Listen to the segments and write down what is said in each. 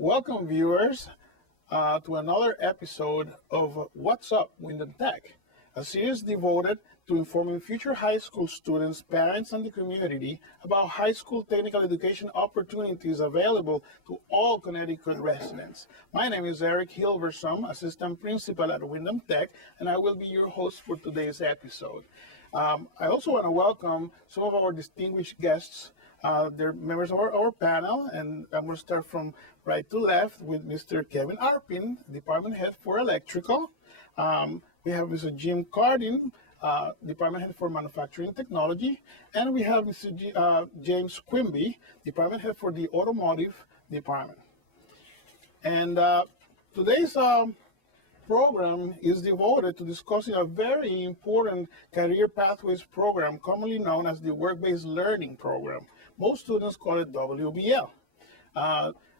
Welcome, viewers, to another episode of What's Up, Windham Tech, a series devoted to informing future high school students, parents, and the community about high school technical education opportunities available to all Connecticut residents. My name is Eric Hilversum, Assistant Principal at Windham Tech, and I will be your host for today's episode. I also want to welcome some of our distinguished guests. They're members of our panel, and I'm going to start from right to left with Mr. Kevin Arpin, Department Head for Electrical. We have Mr. Jim Cardin, Department Head for Manufacturing Technology, and we have Mr. James Quimby, Department Head for the Automotive Department. And today's program is devoted to discussing a very important career pathways program, commonly known as the Work-Based Learning Program. Most students call it WBL.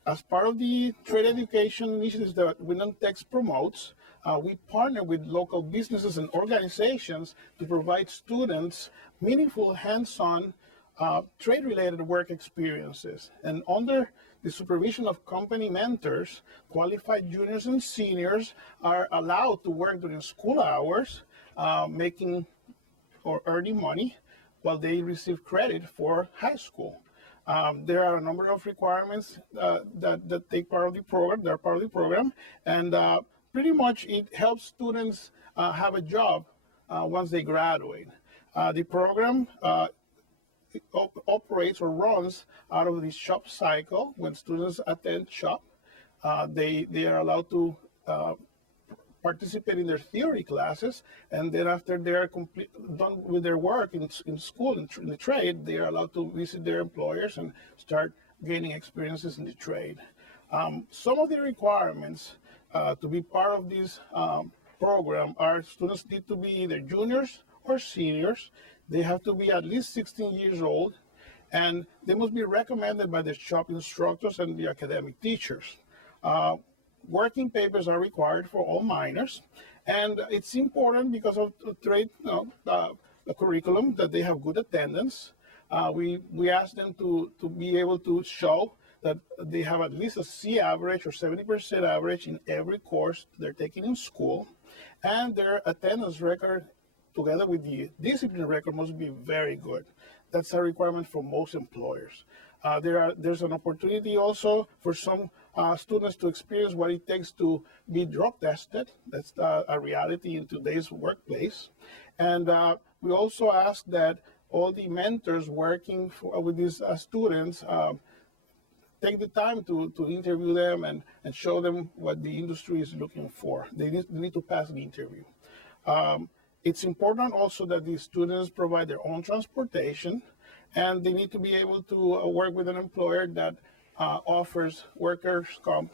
As part of the trade education initiatives that Windham Tech promotes, we partner with local businesses and organizations to provide students meaningful hands-on trade-related work experiences. And under the supervision of company mentors, qualified juniors and seniors are allowed to work during school hours, making or earning money while they receive credit for high school. There are a number of requirements that take part of the program. They're part of the program, and pretty much it helps students have a job once they graduate. The program operates or runs out of the shop cycle. When students attend shop, they are allowed to participate in their theory classes, and then after they are done with their work in school, in the trade, they are allowed to visit their employers and start gaining experiences in the trade. Some of the requirements to be part of this program are students need to be either juniors or seniors. They have to be at least 16 years old, and they must be recommended by the shop instructors and the academic teachers. Working papers are required for all minors, and it's important because of the trade, the curriculum, that they have good attendance. We ask them to be able to show that they have at least a C average or 70% average in every course they're taking in school, and their attendance record together with the discipline record must be very good. That's a requirement for most employers. There's an opportunity also for some students to experience what it takes to be drug tested. That's a reality in today's workplace. And we also ask that all the mentors working with these students take the time to interview them and show them what the industry is looking for. They need to pass the interview. It's important also that the students provide their own transportation, and they need to be able to work with an employer that offers workers' comp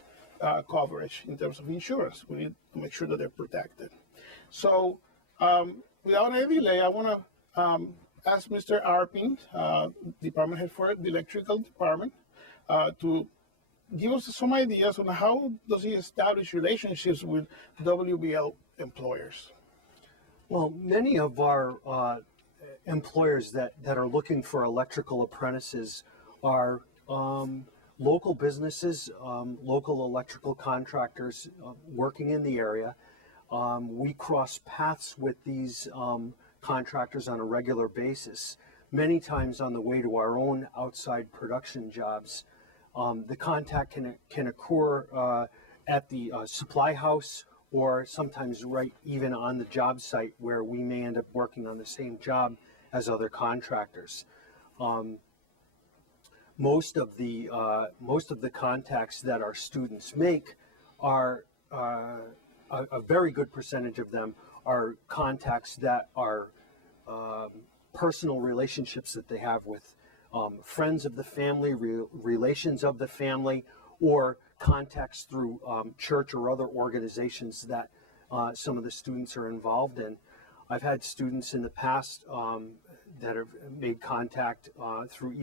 coverage in terms of insurance. We need to make sure that they're protected. So without any delay, I want to ask Mr. Arpin, Department Head for the Electrical Department, to give us some ideas on how does he establish relationships with WBL employers. Well, many of our employers that are looking for electrical apprentices are local businesses, local electrical contractors working in the area. We cross paths with these contractors on a regular basis, many times on the way to our own outside production jobs. The contact can occur at the supply house, or sometimes right even on the job site where we may end up working on the same job as other contractors. Most of the contacts that our students make are a very good percentage of them are contacts that are personal relationships that they have with friends of the family, relations of the family, or contacts through church or other organizations that some of the students are involved in. I've had students in the past that have made contact through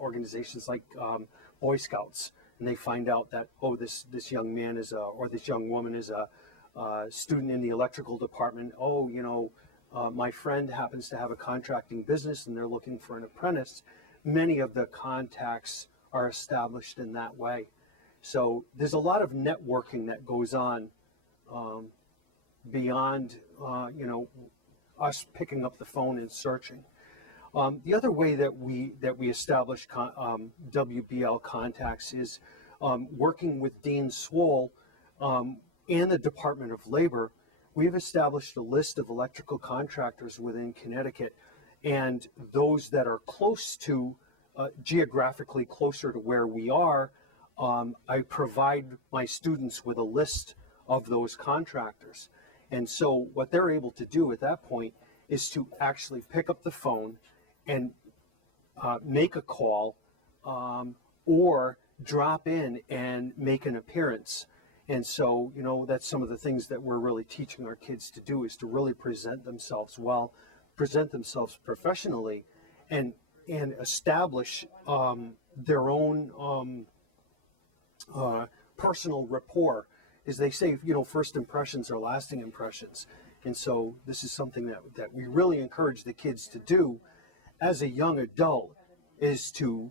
organizations like Boy Scouts, and they find out that, oh, this young man or this young woman is a student in the electrical department. Oh, my friend happens to have a contracting business and they're looking for an apprentice. Many of the contacts are established in that way. So there's a lot of networking that goes on beyond, us picking up the phone and searching. The other way that we establish WBL contacts is working with Dean Swole and the Department of Labor. We've established a list of electrical contractors within Connecticut, and those that are close to, geographically closer to where we are, I provide my students with a list of those contractors. And so what they're able to do at that point is to actually pick up the phone and make a call, or drop in and make an appearance. And so, that's some of the things that we're really teaching our kids to do, is to really present themselves well, present themselves professionally, and establish their own personal rapport. As they say, first impressions are lasting impressions. And so this is something that we really encourage the kids to do as a young adult, is to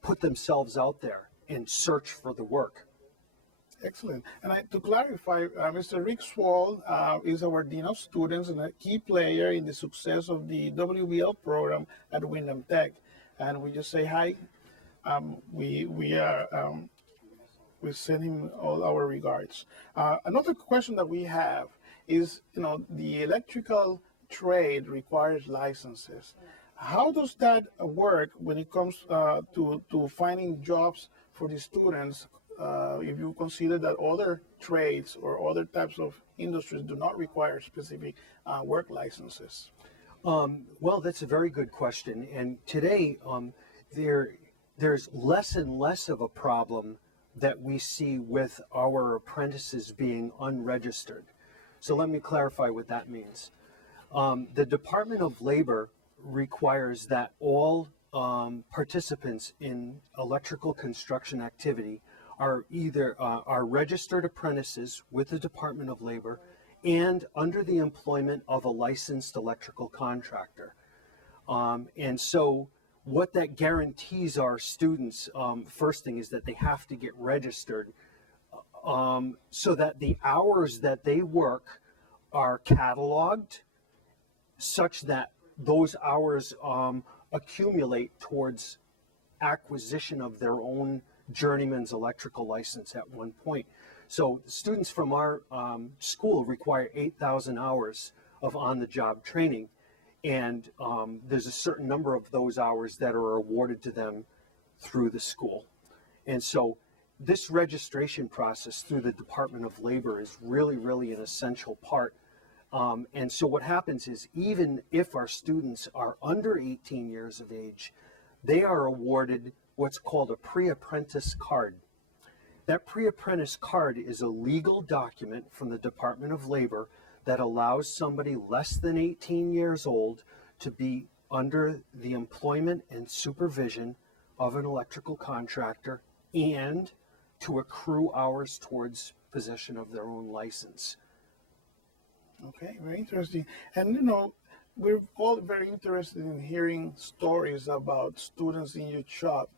put themselves out there and search for the work. Excellent. And to clarify, Mr. Rick Swall is our Dean of Students and a key player in the success of the WBL program at Windham Tech. And we just say hi. We send him all our regards. Another question that we have is, the electrical trade requires licenses. How does that work when it comes to finding jobs for the students? If you consider that other trades or other types of industries do not require specific work licenses? Well, that's a very good question. And today, there's less and less of a problem that we see with our apprentices being unregistered. So let me clarify what that means. The Department of Labor requires that all participants in electrical construction activity are either are registered apprentices with the Department of Labor and under the employment of a licensed electrical contractor. And so what that guarantees our students, first thing, is that they have to get registered, so that the hours that they work are cataloged, such that those hours accumulate towards acquisition of their own journeyman's electrical license at one point. So students from our school require 8,000 hours of on-the-job training, and there's a certain number of those hours that are awarded to them through the school. And so this registration process through the Department of Labor is really, really an essential part. And so what happens is, even if our students are under 18 years of age, they are awarded what's called a pre-apprentice card. That pre-apprentice card is a legal document from the Department of Labor that allows somebody less than 18 years old to be under the employment and supervision of an electrical contractor and to accrue hours towards possession of their own license. Okay, very interesting. And we're all very interested in hearing stories about students in your shop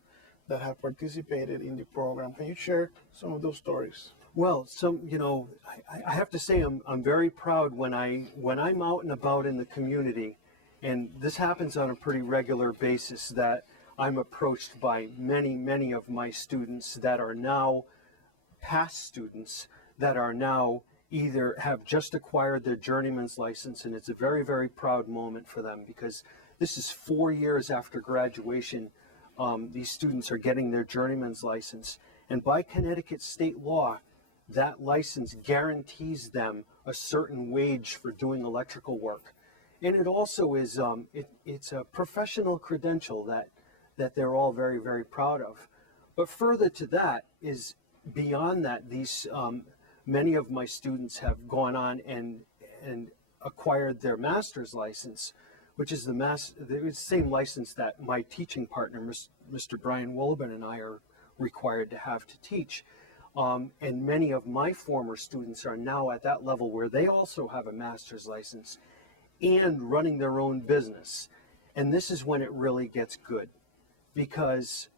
that have participated in the program. Can you share some of those stories? Well, I have to say I'm very proud when I'm out and about in the community, and this happens on a pretty regular basis, that I'm approached by many of my students that are now past students that are now either have just acquired their journeyman's license, and it's a very, very proud moment for them, because this is 4 years after graduation. These students are getting their journeyman's license, and by Connecticut state law, that license guarantees them a certain wage for doing electrical work. And it also is, it's a professional credential that they're all very, very proud of. But further to that is, beyond that, these many of my students have gone on and acquired their master's license, which is the same license that my teaching partner, Mr. Brian Willeben, and I are required to have to teach. And many of my former students are now at that level where they also have a master's license and running their own business. And this is when it really gets good, because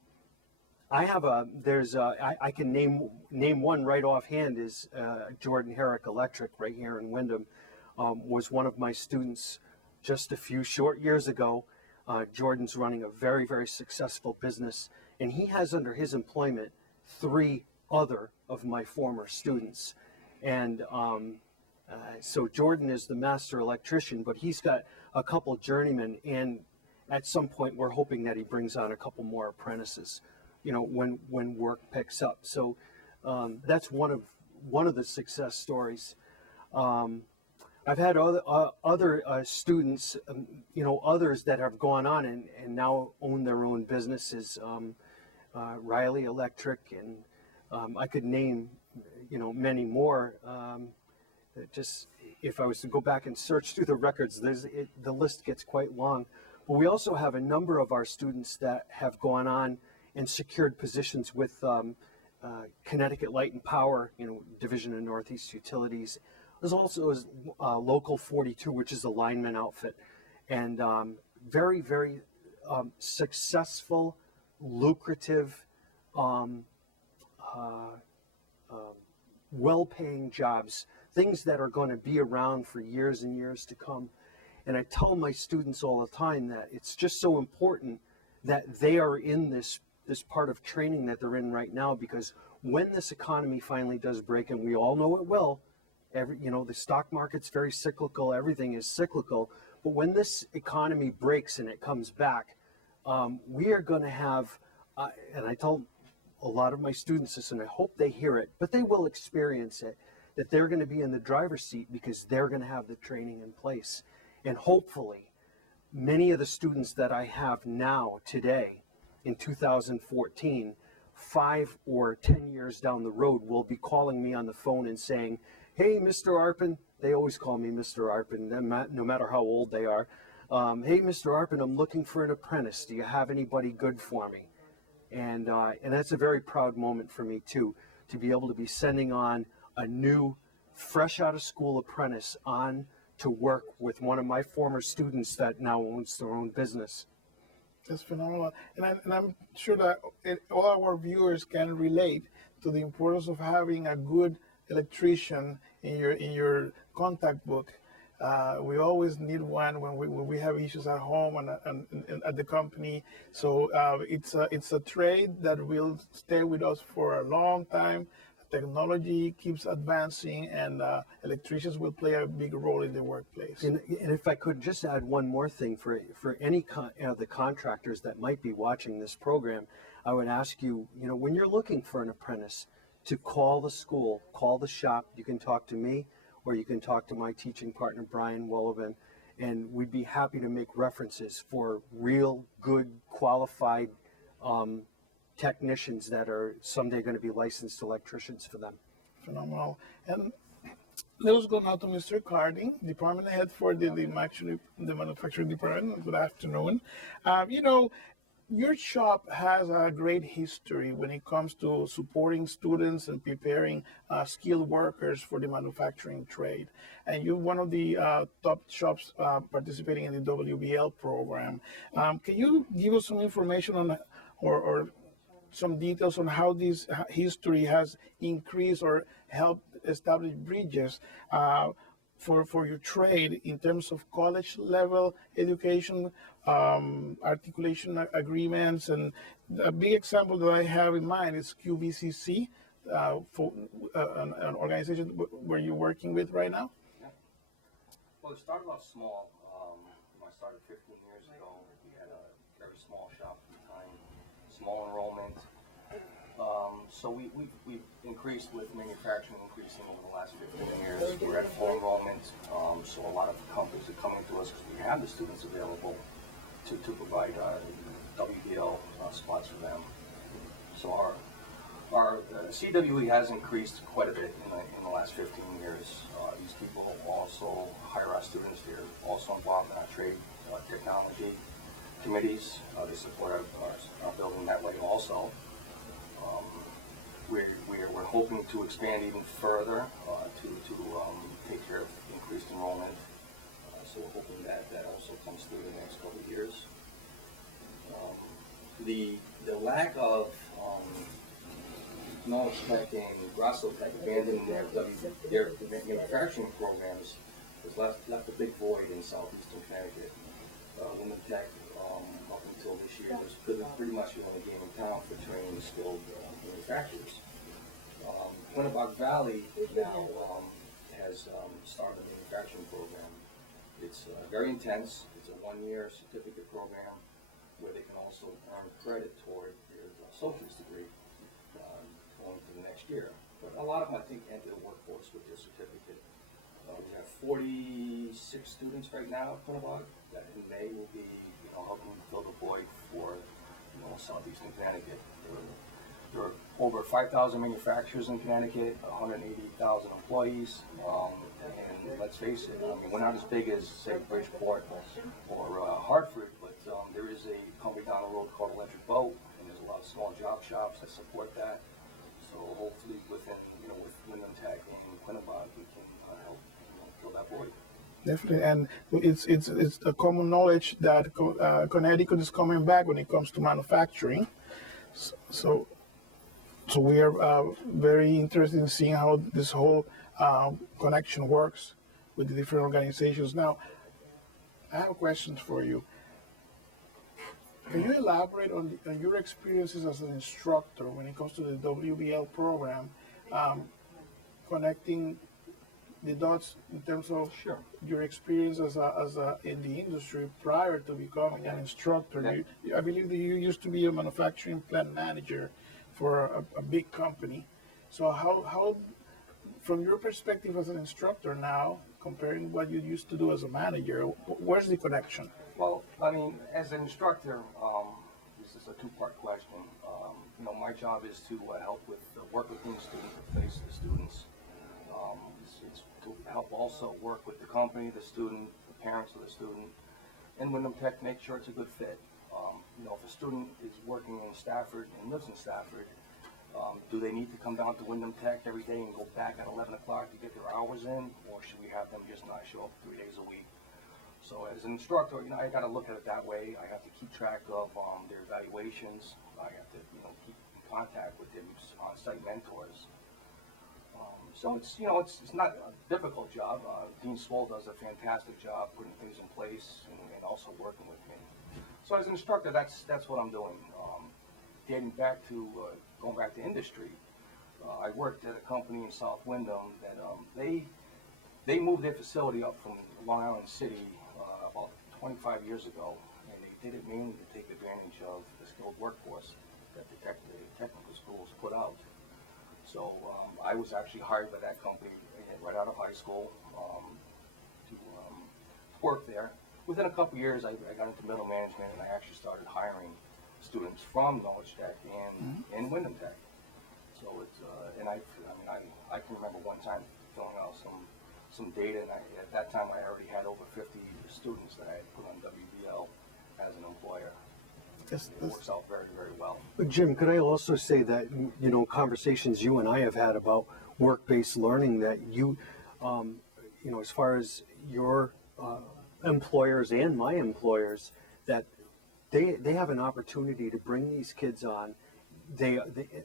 I have I can name one right offhand is Jordan Herrick Electric right here in Windham, was one of my students just a few short years ago. Jordan's running a very, very successful business, and he has under his employment 3 other of my former students. And so Jordan is the master electrician, but he's got a couple journeymen, and at some point we're hoping that he brings on a couple more apprentices, when work picks up. So that's one of the success stories. I've had other students, others that have gone on and now own their own businesses. Riley Electric, and I could name, many more. Just if I was to go back and search through the records, the list gets quite long. But we also have a number of our students that have gone on and secured positions with Connecticut Light and Power, Division of Northeast Utilities. There's also Local 42, which is a lineman outfit, and very, very successful, lucrative, well-paying jobs, things that are going to be around for years and years to come. And I tell my students all the time that it's just so important that they are in this part of training that they're in right now, because when this economy finally does break, and we all know it will, the stock market's very cyclical, everything is cyclical, but when this economy breaks and it comes back, we are going to have, and I tell a lot of my students this, and I hope they hear it, but they will experience it, that they're going to be in the driver's seat because they're going to have the training in place. And hopefully, many of the students that I have now, today, in 2014, 5 or 10 years down the road, will be calling me on the phone and saying, "Hey, Mr. Arpin," they always call me Mr. Arpin, no matter how old they are. "Hey, Mr. Arpin, I'm looking for an apprentice. Do you have anybody good for me?" And that's a very proud moment for me too, to be able to be sending on a new, fresh out of school apprentice on to work with one of my former students that now owns their own business. That's phenomenal, and I'm sure that all our viewers can relate to the importance of having a good electrician in your contact book. We always need one when we have issues at home and at the company. So it's a trade that will stay with us for a long time. Technology keeps advancing, and electricians will play a big role in the workplace. And if I could just add one more thing for any the contractors that might be watching this program, I would ask you, when you're looking for an apprentice, to call the school, call the shop. You can talk to me, or you can talk to my teaching partner, Brian Willovan, and we'd be happy to make references for real good, qualified technicians that are someday going to be licensed electricians for them. Phenomenal. And let us go now to Mr. Cardin, department head for the manufacturing department. Good afternoon. Your shop has a great history when it comes to supporting students and preparing skilled workers for the manufacturing trade. And you're one of the top shops participating in the WBL program. Can you give us some information on, or some details on how this history has increased or helped establish bridges for your trade in terms of college level education, articulation agreements? And a big example that I have in mind is QVCC, for an organization where you're working with right now. Yeah. Well, it started off small. When I started 15 years ago, we had a very small shop at the time, small enrollment. So we've increased with manufacturing increasing over the last 15 years. We're at full enrollment, so a lot of companies are coming to us because we have the students available to provide WBL spots for them. So our CWE has increased quite a bit in the last 15 years. These people also hire our students. They're also involved in our trade technology committees. They support our building that way also. We're hoping to expand even further to take care of increased enrollment. So we're hoping that also comes through the next couple of years. the lack of knowledge tech and Grasso Tech abandoning their manufacturing programs has left a big void in southeastern Connecticut. Windham Tech, up until this year, was pretty much the only game in town for training skilled manufacturers. Winnebago Valley now has started a manufacturing program. It's very intense. It's a one-year certificate program where they can also earn credit toward their associate's degree going to the next year. But a lot of them, I think, enter the workforce with their certificate. We have 46 students right now at Winnebago that in May will be, helping fill the void for, southeastern Connecticut. There are over 5,000 manufacturers in Connecticut, 180,000 employees, and let's face it, we're not as big as, say, Bridgeport or Hartford, but there is a company down the road called Electric Boat, and there's a lot of small job shops that support that. So hopefully within, with Windham Tech and Winnebago, we can help fill that void. Definitely, and it's a common knowledge that Connecticut is coming back when it comes to manufacturing. So we are very interested in seeing how this whole connection works with the different organizations. Now, I have questions for you. Can you elaborate on your experiences as an instructor when it comes to the WBL program, connecting the dots in terms of Sure. your experience in the industry prior to becoming an instructor? Yeah. I believe that you used to be a manufacturing plant manager for a big company. So how, from your perspective as an instructor now, comparing what you used to do as a manager, where's the connection? Well, as an instructor, this is a two-part question. My job is to help with work with the students, face the students. It's to help also work with the company, the student, the parents of the student, and Windham Tech make sure it's a good fit. If a student is working in Stafford and lives in Stafford, do they need to come down to Windham Tech every day and go back at 11 o'clock to get their hours in, or should we have them just not show up 3 days a week? So as an instructor, I got to look at it that way. I have to keep track of their evaluations. I have to, keep in contact with their on-site mentors. So it's not a difficult job. Dean Swoll does a fantastic job putting things in place and also working with me. So as an instructor, that's what I'm doing. Going back to industry, I worked at a company in South Windham that they moved their facility up from Long Island City about 25 years ago, and they did it mainly to take advantage of the skilled workforce that the technical schools put out. So I was actually hired by that company right out of high school to work there. Within a couple of years, I got into middle management, and I actually started hiring students from Knowledge Tech and Windham Tech. So it's I can remember one time filling out some data, and at that time I already had over 50 students that I had put on WBL as an employer. It works out very, very well. Jim, could I also say that, conversations you and I have had about work-based learning, that you, as far as your employers and my employers, that they have an opportunity to bring these kids on, they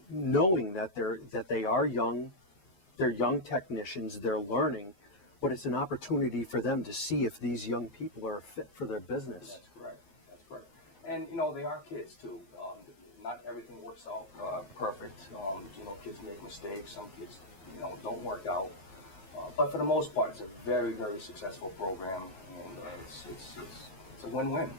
knowing that they are young, they're young technicians, they're learning, but it's an opportunity for them to see if these young people are a fit for their business. That's correct. And they are kids too. Not everything works out perfect. Kids make mistakes. Some kids, don't work out. But for the most part, it's a very, very successful program, and it's a win-win.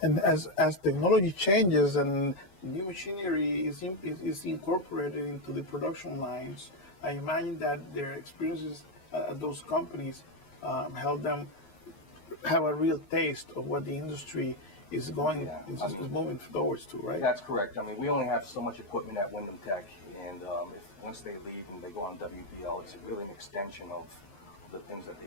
And as technology changes and new machinery is incorporated into the production lines, I imagine that their experiences at those companies help them have a real taste of what the industry is moving towards to, right? That's correct. We only have so much equipment at Windham Tech, and once they leave and they go on WBL, it's really an extension of the things that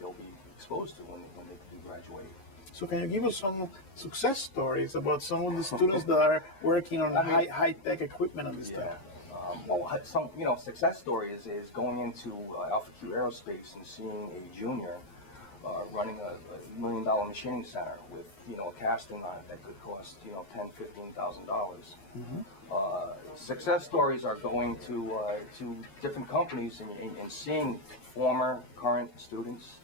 they'll be exposed to when they graduate. So can you give us some success stories about some of the students that are working on high-tech equipment and this stuff? Some success story is going into Alpha Q Aerospace and seeing a junior running a $1 million machining center with, you know, a casting on it that could cost, you know, $10,000, $15,000. Success stories are going to different companies and seeing former, current students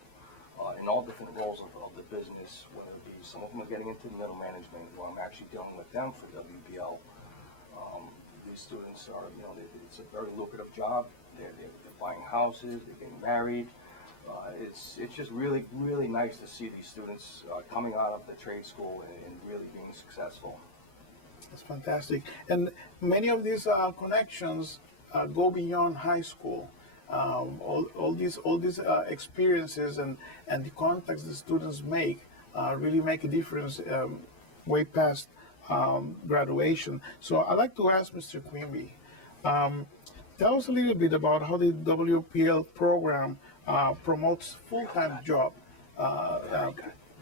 in all different roles of the business, whether it be some of them are getting into middle management, where I'm actually dealing with them for WBL. These students are, you know, it's a very lucrative job. They're buying houses, they're getting married. It's just really, really nice to see these students coming out of the trade school and really being successful. That's fantastic. And many of these connections go beyond high school. All these experiences and the contacts the students make really make a difference way past graduation. So I'd like to ask Mr. Quimby, tell us a little bit about how the WPL program promotes full-time job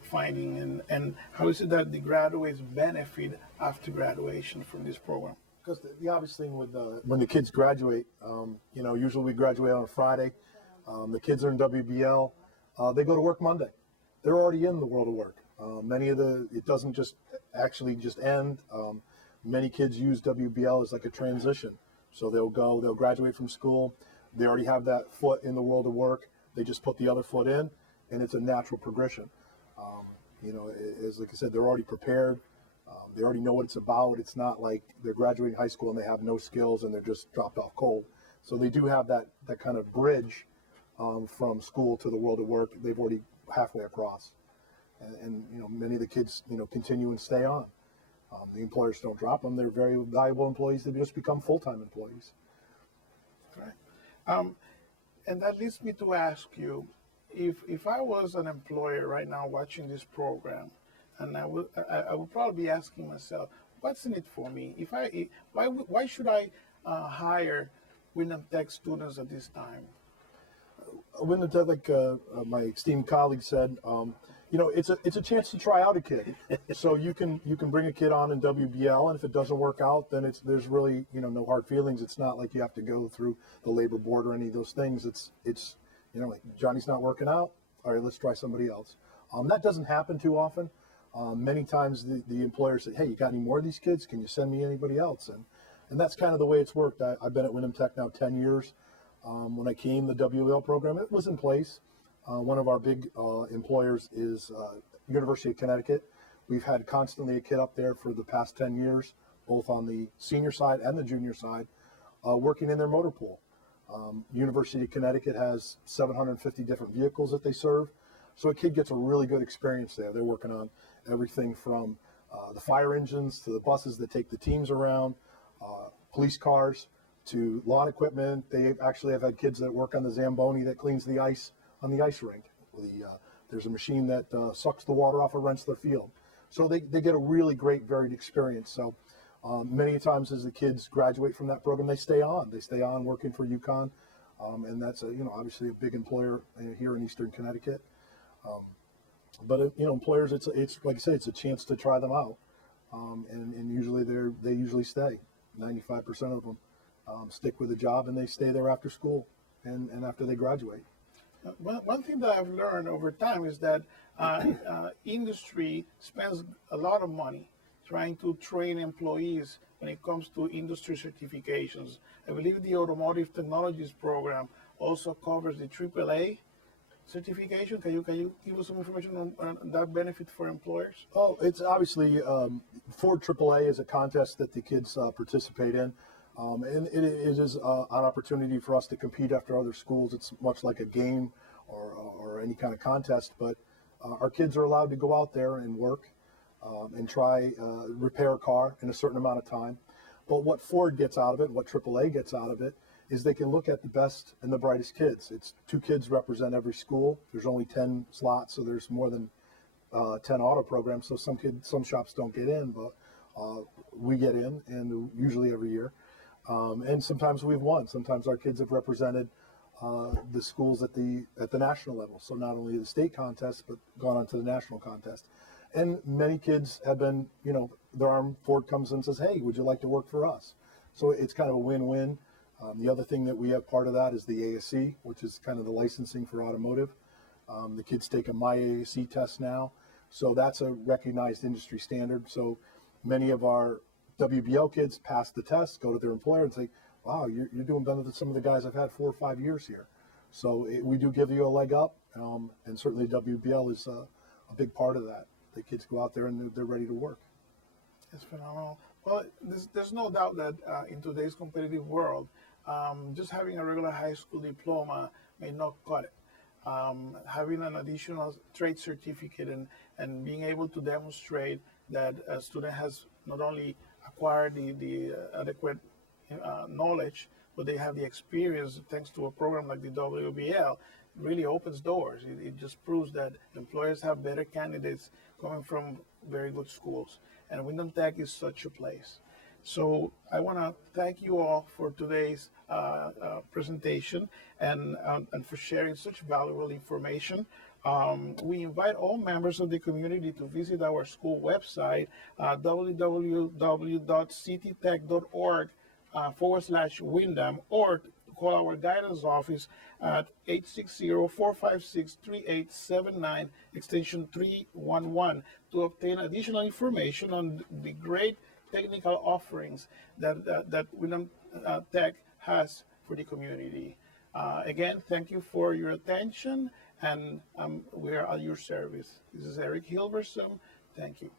finding, and how is it that the graduates benefit after graduation from this program? Because the obvious thing with when the kids graduate, you know, usually we graduate on a Friday. The kids are in WBL. They go to work Monday. They're already in the world of work. It doesn't just actually just end. Many kids use WBL as like a transition. So they'll graduate from school. They already have that foot in the world of work. They just put the other foot in, and it's a natural progression. You know, as like I said, they're already prepared. They already know what it's about. It's not like they're graduating high school and they have no skills and they're just dropped off cold. So they do have that kind of bridge from school to the world of work. They've already halfway across. And you know, many of the kids, you know, continue and stay on. The employers don't drop them. They're very valuable employees. They just become full-time employees. Right. And that leads me to ask you, if I was an employer right now watching this program, and I would probably be asking myself, what's in it for me? Why should I hire Windham Tech students at this time? Windham Tech, like my esteemed colleague said, you know, it's a chance to try out a kid. So you can bring a kid on in WBL, and if it doesn't work out, then there's really, you know, no hard feelings. It's not like you have to go through the labor board or any of those things. It's you know, like Johnny's not working out. All right, let's try somebody else. That doesn't happen too often. Many times the employer said, hey, you got any more of these kids? Can you send me anybody else? And that's kind of the way it's worked. I've been at Windham Tech now 10 years. When I came, the WL program, it was in place. One of our big employers is University of Connecticut. We've had constantly a kid up there for the past 10 years, both on the senior side and the junior side, working in their motor pool. University of Connecticut has 750 different vehicles that they serve. So a kid gets a really good experience there. They're working on everything from the fire engines to the buses that take the teams around, police cars to lawn equipment. They actually have had kids that work on the Zamboni that cleans the ice on the ice rink. There's a machine that sucks the water off of Rensselaer Field. So they get a really great, varied experience. So many times as the kids graduate from that program, they stay on. They stay on working for UConn. And that's, you know, obviously a big employer here in Eastern Connecticut. But you know, employers, it's like I said, it's a chance to try them out, and usually they usually stay. 95% of them stick with the job, and they stay there after school and after they graduate. One thing that I've learned over time is that industry spends a lot of money trying to train employees when it comes to industry certifications. I believe the Automotive Technologies program also covers the AAA certification. Can you give us some information on that benefit for employers? Oh, it's obviously Ford AAA is a contest that the kids participate in, and it is an opportunity for us to compete after other schools. It's much like a game or any kind of contest, but our kids are allowed to go out there and work and try repair a car in a certain amount of time. But what Ford gets out of it, what AAA gets out of it, is they can look at the best and the brightest kids. It's 2 kids represent every school. There's only 10 slots, so there's more than 10 auto programs. So some shops don't get in, but we get in, and usually every year. And sometimes we've won. Sometimes our kids have represented the schools at the national level. So not only the state contest, but gone on to the national contest. And many kids have been, you know, Ford comes in and says, hey, would you like to work for us? So it's kind of a win-win. The other thing that we have part of that is the ASC, which is kind of the licensing for automotive. The kids take a MyAAC test now, so that's a recognized industry standard. So many of our WBL kids pass the test, go to their employer and say, wow, you're doing better than some of the guys I've had 4 or 5 years here. So we do give you a leg up, and certainly WBL is a big part of that. The kids go out there and they're ready to work. It's phenomenal. Well, there's no doubt that in today's competitive world, just having a regular high school diploma may not cut it. Having an additional trade certificate and being able to demonstrate that a student has not only acquired the adequate knowledge, but they have the experience thanks to a program like the WBL, really opens doors. It just proves that employers have better candidates coming from very good schools. And Windham Tech is such a place. So I want to thank you all for today's presentation and for sharing such valuable information. We invite all members of the community to visit our school website, www.citytech.org/Windham, or call our guidance office at 860-456-3879, extension 311, to obtain additional information on the great technical offerings that Windham Tech has for the community. Again, thank you for your attention, and we are at your service. This is Eric Hilversum. Thank you.